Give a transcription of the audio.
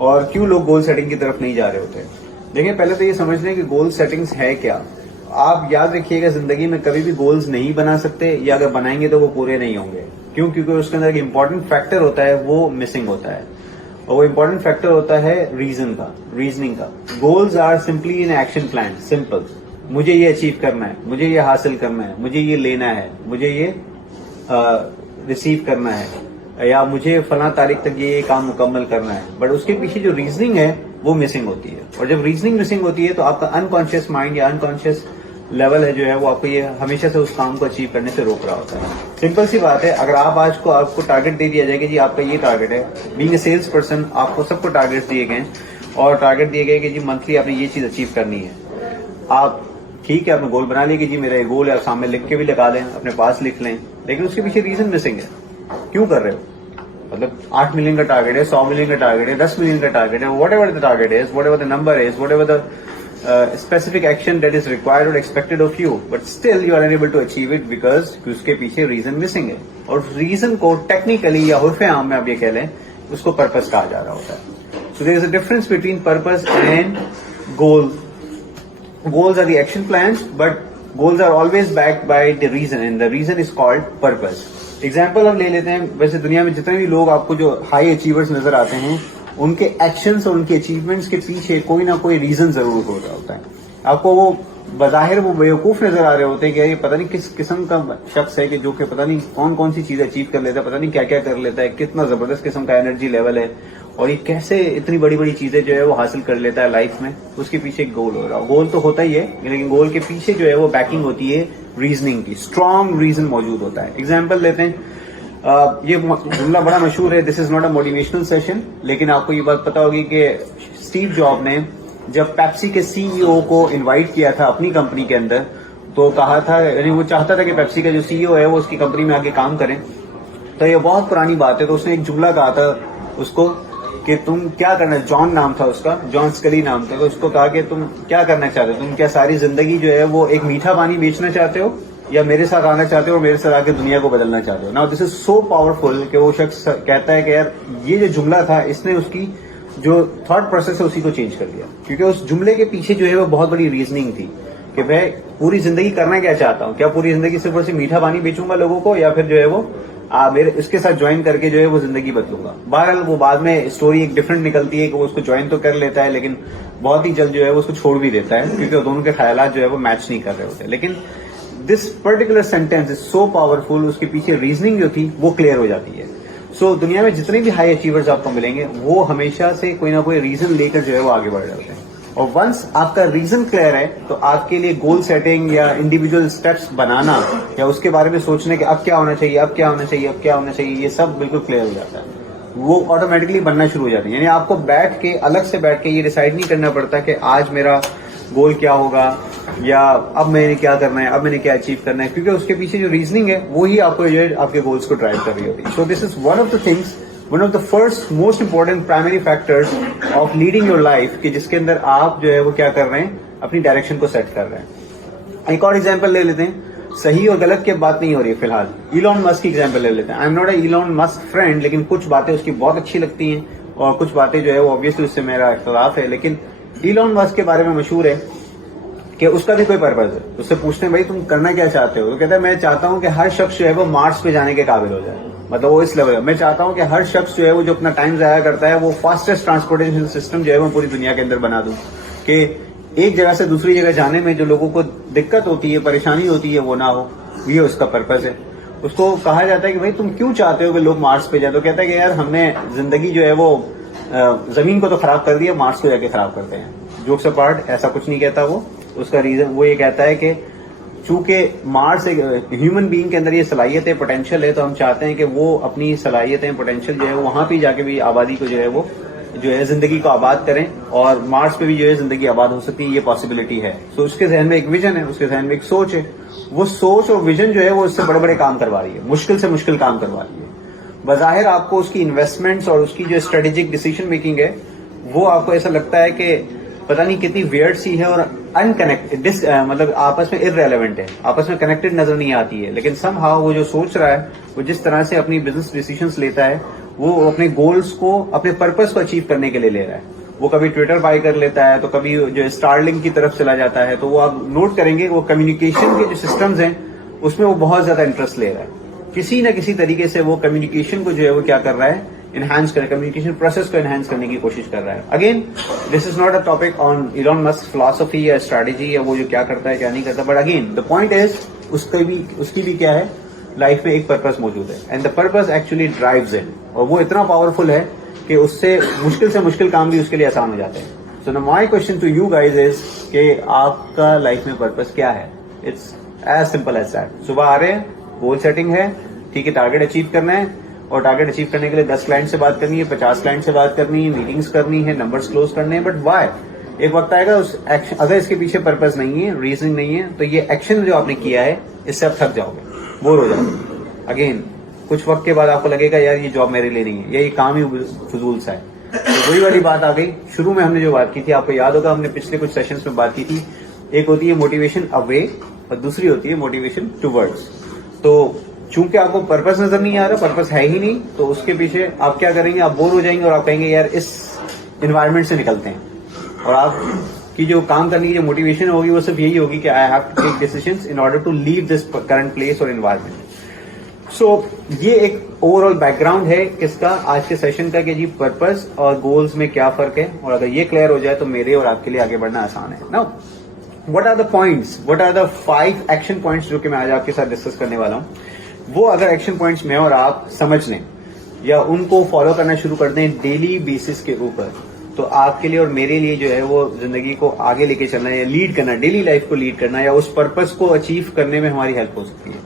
اور کیوں لوگ گول سیٹنگ کی طرف نہیں جا رہے ہوتے. دیکھیں پہلے تو یہ سمجھ لیں کہ گول سیٹنگز ہے کیا. آپ یاد رکھیے گا زندگی میں کبھی بھی گولز نہیں بنا سکتے, یا اگر بنائیں گے تو وہ پورے نہیں ہوں گے. کیوں؟ کیونکہ اس کے اندر ایک امپورٹنٹ فیکٹر ہوتا ہے, وہ مسنگ ہوتا ہے, اور وہ امپورٹنٹ فیکٹر ہوتا ہے ریزننگ کا. Goals are simply an action plan. Simple, مجھے یہ اچیو کرنا ہے, مجھے یہ حاصل کرنا ہے, مجھے یہ لینا ہے, مجھے یہ ریسیو کرنا ہے, یا مجھے فلاں تاریخ تک یہ کام مکمل کرنا ہے. بٹ اس کے پیچھے جو ریزننگ ہے وہ مسنگ ہوتی ہے, اور جب ریزننگ مسنگ ہوتی ہے تو آپ کا انکانشیس مائنڈ یا انکانشیس لیول ہے جو ہے وہ آپ کو یہ ہمیشہ سے اس کام کو اچیو کرنے سے روک رہا ہوتا ہے. سمپل سی بات ہے, اگر آپ آج کو آپ کو ٹارگیٹ دے دیا جائے کہ جی آپ کا یہ ٹارگیٹ ہے, بینگ اے سیلس پرسن آپ کو سب کو ٹارگیٹ دیے گئے اور ٹارگیٹ دیے گئے کہ جی منتھلی آپ نے یہ چیز اچیو کرنی ہے. آپ ٹھیک ہے, آپ نے گول بنا لیا کہ جی میرا یہ گول ہے, آپ سامنے لکھ کے بھی لگا لیں, اپنے پاس لکھ لیں, لیکن اس کے پیچھے ریزن مسنگ ہے. کیوں کر رہے ہو؟ مطلب 8 ملین کا ٹارگیٹ ہے, 100 ملین کا ٹارگیٹ ہے, 10 ملین کا ٹارگیٹ ہے, what ever the target is, what ever the number is, what ever the specific action that is required or expected of you, but still you are unable to achieve it because اس کے پیچھے reason missing ہے. اور reason کو technically یا عرف عام میں آپ یہ کہہ لیں اس کو پرپز کہا جا رہا ہوتا ہے. So there is a difference between purpose and goal. Goals are the action plans, but goals are always backed by the reason, and the reason is called purpose. Example ہم لے لیتے ہیں, ویسے دنیا میں جتنے بھی لوگ آپ کو جو ہائی اچیورز نظر آتے ہیں ان کے ایکشنز اور ان کے اچیومنٹس کے پیچھے کوئی نہ کوئی ریزن ضرور ہو رہا ہوتا ہے. آپ کو وہ بظاہر وہ بیوقوف نظر آ رہے ہوتے ہیں کہ یہ پتہ نہیں کس قسم کا شخص ہے کہ جو کہ پتہ نہیں کون کون سی چیز اچیو کر لیتا ہے, پتہ نہیں کیا کیا کر لیتا ہے, کتنا زبردست قسم کا انرجی لیول ہے, اور یہ کیسے اتنی بڑی بڑی چیزیں جو ہے وہ حاصل کر لیتا ہے لائف میں. اس کے پیچھے ایک گول ہو رہا. گول تو ہوتا ہی ہے, لیکن گول کے پیچھے جو ہے وہ بیکنگ ہوتی ہے ریزننگ کی, اسٹرانگ ریزن موجود ہوتا ہے. ایگزامپل لیتے ہیں, یہ جملہ بڑا مشہور ہے, this is not a motivational session, لیکن آپ کو یہ بات پتا ہوگی کہ اسٹیو جاب نے جب پیپسی کے سی ای او کو انوائٹ کیا تھا اپنی کمپنی کے اندر, تو کہا تھا, یعنی وہ چاہتا تھا کہ پیپسی کا جو سی ای او ہے وہ اس کی کمپنی میں آ کے کام کریں. تو یہ بہت پرانی بات ہے, تو اس نے ایک جملہ کہا تھا اس کو کہ تم کیا کرنا, جان نام تھا اس کا, جان سکلی نام تھا, تو اس کو کہا کہ تم کیا کرنا چاہتے ہو, تم کیا ساری زندگی جو ہے وہ ایک میٹھا پانی بیچنا چاہتے ہو, یا میرے ساتھ آنا چاہتے ہو اور میرے ساتھ آ کے دنیا کو بدلنا چاہتے ہو. Now this is so powerful کہ وہ شخص کہتا ہے کہ یار یہ جو جملہ تھا اس نے اس کی جو تھاٹ پروسیس ہے اسی کو چینج کر دیا, کیونکہ اس جملے کے پیچھے جو ہے وہ بہت بڑی ریزننگ تھی کہ میں پوری زندگی کرنا کیا چاہتا ہوں, کیا پوری زندگی صرف اور صرف میٹھا پانی بیچوں گا لوگوں کو, یا پھر جو ہے وہ میرے اس کے ساتھ جوائن کر کے جو ہے وہ زندگی بدلوں گا. بہرحال وہ بعد میں اسٹوری ایک ڈفرنٹ نکلتی ہے کہ وہ اس کو جوائن تو کر لیتا ہے, لیکن بہت ہی جلد جو ہے وہ اس کو چھوڑ بھی دیتا ہے, کیونکہ دونوں کے خیالات جو ہے وہ میچ نہیں کر رہے ہوتے. لیکن this particular sentence is so powerful, اس کے پیچھے ریزننگ جو تھی وہ کلیئر ہو جاتی ہے. سو دنیا میں جتنے بھی ہائی اچیورز آپ کو ملیں گے وہ ہمیشہ سے کوئی نہ کوئی ریزن لے کر جو ہے وہ آگے بڑھ جاتے ہیں. اور ونس آپ کا ریزن کلیئر ہے تو آپ کے لیے گول سیٹنگ یا انڈیویجل اسٹیپس بنانا یا اس کے بارے میں سوچنے کہ اب کیا ہونا چاہیے, اب کیا ہونا چاہیے, اب کیا ہونا چاہیے, یہ سب بالکل کلیئر ہو جاتا ہے. وہ آٹومیٹکلی بننا شروع ہو جاتے ہیں. یعنی آپ کو بیٹھ کے الگ سے بیٹھ کے یہ ڈیسائیڈ نہیں کرنا پڑتا کہ آج میرا گول کیا ہوگا یا اب میں نے کیا کرنا ہے, اب میں نے کیا اچیو کرنا ہے, کیونکہ اس کے پیچھے جو ریزننگ ہے وہی آپ کو جو ہے آپ کے گولس کو ڈرائیو کر رہی ہوتی ہے. So this is one of the things, one of the first most important primary factors of leading your life, کہ جس کے اندر آپ جو ہے وہ کیا کر رہے ہیں, اپنی ڈائریکشن کو سیٹ کر رہے ہیں. ایک اور ایگزامپل لے لیتے ہیں, صحیح اور غلط کی بات نہیں ہو رہی ہے فی الحال. ایلون مسک کی ایگزامپل لے لیتے ہیں. I am not a Elon Musk friend, لیکن کچھ باتیں اس کی بہت اچھی لگتی ہیں اور کچھ باتیں جو ہے وہ obviously اس سے میرا اختلاف ہے. لیکن ایلون مسک کے بارے میں مشہور ہے کہ اس کا بھی کوئی پرپز ہے. اس سے پوچھتے ہیں بھائی تم کرنا کیا چاہتے ہو, تو کہتا ہے میں چاہتا ہوں کہ ہر شخص جو ہے وہ مارس پہ جانے کے قابل ہو جائے. مطلب وہ اس لیول ہے, میں چاہتا ہوں کہ ہر شخص جو ہے وہ جو اپنا ٹائم ضائع کرتا ہے وہ فاسٹسٹ ٹرانسپورٹیشن سسٹم جو ہے وہ پوری دنیا کے اندر بنا دوں, کہ ایک جگہ سے دوسری جگہ جانے میں جو لوگوں کو دقت ہوتی ہے, پریشانی ہوتی ہے, وہ نہ ہو. یہ اس کا پرپز ہے. اس کو کہا جاتا ہے کہ بھائی تم کیوں چاہتے ہو کہ لوگ مارس پہ جائیں, تو کہتا ہے کہ یار ہم نے زندگی جو ہے وہ زمین کو تو خراب کر دیا, مارس کو جا کے خراب کرتے ہیں. جوکس اپارٹ, ایسا کچھ نہیں کہتا وہ. اس کا ریزن وہ یہ کہتا ہے کہ چونکہ مارس ایک ہیومن بینگ کے اندر یہ صلاحیت ہے, پوٹینشیل ہے, تو ہم چاہتے ہیں کہ وہ اپنی صلاحیتیں, پوٹینشیل جو ہے وہاں پہ جا کے بھی آبادی کو جو ہے وہ جو ہے زندگی کو آباد کریں, اور مارس پہ بھی جو ہے زندگی آباد ہو سکتی ہے, یہ پاسبلٹی ہے. سو اس کے ذہن میں ایک ویژن ہے, اس کے ذہن میں ایک سوچ ہے. وہ سوچ اور ویژن جو ہے وہ اس سے بڑے بڑے کام کروا رہی ہے, مشکل سے مشکل کام کروا رہی ہے. بظاہر آپ کو اس کی انویسٹمنٹس اور اس کی جو اسٹریٹجک ڈیسیژن میکنگ ہے وہ آپ کو ایسا لگتا ہے کہ پتہ نہیں کتنی ویئرڈ سی ہے اور انکنیکٹ, مطلب آپس میں ارریلیونٹ ہے, آپس میں کنیکٹڈ نظر نہیں آتی ہے. لیکن سم ہاؤ وہ جو سوچ رہا ہے, وہ جس طرح سے اپنی بزنس ڈیسیژنس لیتا ہے, وہ اپنے گولس کو, اپنے پرپز کو اچیو کرنے کے لیے لے رہا ہے. وہ کبھی ٹویٹر بائی کر لیتا ہے, تو کبھی جو اسٹارلنک کی طرف چلا جاتا ہے. تو وہ آپ نوٹ کریں گے وہ کمیونیکیشن کے جو سسٹمز ہیں اس میں وہ بہت زیادہ انٹرسٹ لے رہا ہے. کسی نہ کسی طریقے سے وہ کمیونیکیشن کو جو ہے وہ کیا کر رہا ہے, انہانس کر, کمیونیکیشن پروسیس کو انہانس کرنے کی کوشش کر رہا ہے. Again this is not a topic on Elon Musk philosophy یا اسٹریٹجی یا وہ جو کیا کرتا ہے کیا نہیں کرتا, but again the point is اس کی بھی کیا ہے, لائف میں ایک پرپز موجود ہے, and the purpose actually drives it, اور وہ اتنا پاورفل ہے کہ اس سے مشکل کام بھی اس کے لیے آسان ہو جاتے ہیں. سو نا my question to you guys is کہ آپ کا لائف میں پرپز کیا ہے. It's as simple as that. صبح آ رہے ہیں, گول سیٹنگ ہے, ٹھیک ہے, ٹارگیٹ اچیو کرنا ہے, اور ٹارگیٹ اچیو کرنے کے لیے 10 کلائنٹ سے بات کرنی ہے, 50 کلائنٹ سے بات کرنی ہے, میٹنگز کرنی ہے, نمبرز کلوز کرنے ہیں. بٹ وائی, ایک وقت آئے گا اگر اس کے پیچھے پرپز نہیں ہے, ریزننگ نہیں ہے, تو یہ ایکشن جو آپ نے کیا ہے اس سے آپ تھک جاؤ گے, بور ہو جاؤ گے. اگین کچھ وقت کے بعد آپ کو لگے گا یار یہ جاب میرے لیے نہیں ہے, یا یہ کام ہی فضول سا ہے. تو وہی والی بات آ گئی. شروع میں ہم نے جو بات کی تھی, آپ کو یاد ہوگا ہم نے پچھلے کچھ سیشنز میں بات کی تھی, ایک ہوتی ہے موٹیویشن اوے اور دوسری ہوتی ہے موٹیویشن ٹوورڈز. تو چونکہ آپ کو پرپز نظر نہیں آ رہا, پرپز ہے ہی نہیں, تو اس کے پیچھے آپ کیا کریں گے, آپ بور ہو جائیں گے اور آپ کہیں گے یار اس انوائرمنٹ سے نکلتے ہیں. اور آپ کی جو کام کرنے کی جو موٹیویشن ہوگی وہ صرف یہی ہوگی کہ I have to take decisions in order to leave this current place اور انوائرمنٹ. سو یہ ایک اوور آل بیک گراؤنڈ ہے کس کا, آج کے سیشن کا, کہ جی پرپز اور گولز میں کیا فرق ہے, اور اگر یہ کلیئر ہو جائے تو میرے اور آپ کے لیے آگے بڑھنا آسان ہے. نا what are the points, what are the 5 action points جو کہ میں آج آپ کے ساتھ ڈسکس کرنے والا ہوں. وہ اگر ایکشن پوائنٹس میں اور آپ سمجھ لیں یا ان کو فالو کرنا شروع کر دیں ڈیلی بیسس کے اوپر, تو آپ کے لیے اور میرے لیے جو ہے وہ زندگی کو آگے لے کے چلنا یا لیڈ کرنا, ڈیلی لائف کو لیڈ کرنا یا اس پرپز کو اچیو کرنے میں ہماری ہیلپ ہو سکتی ہے.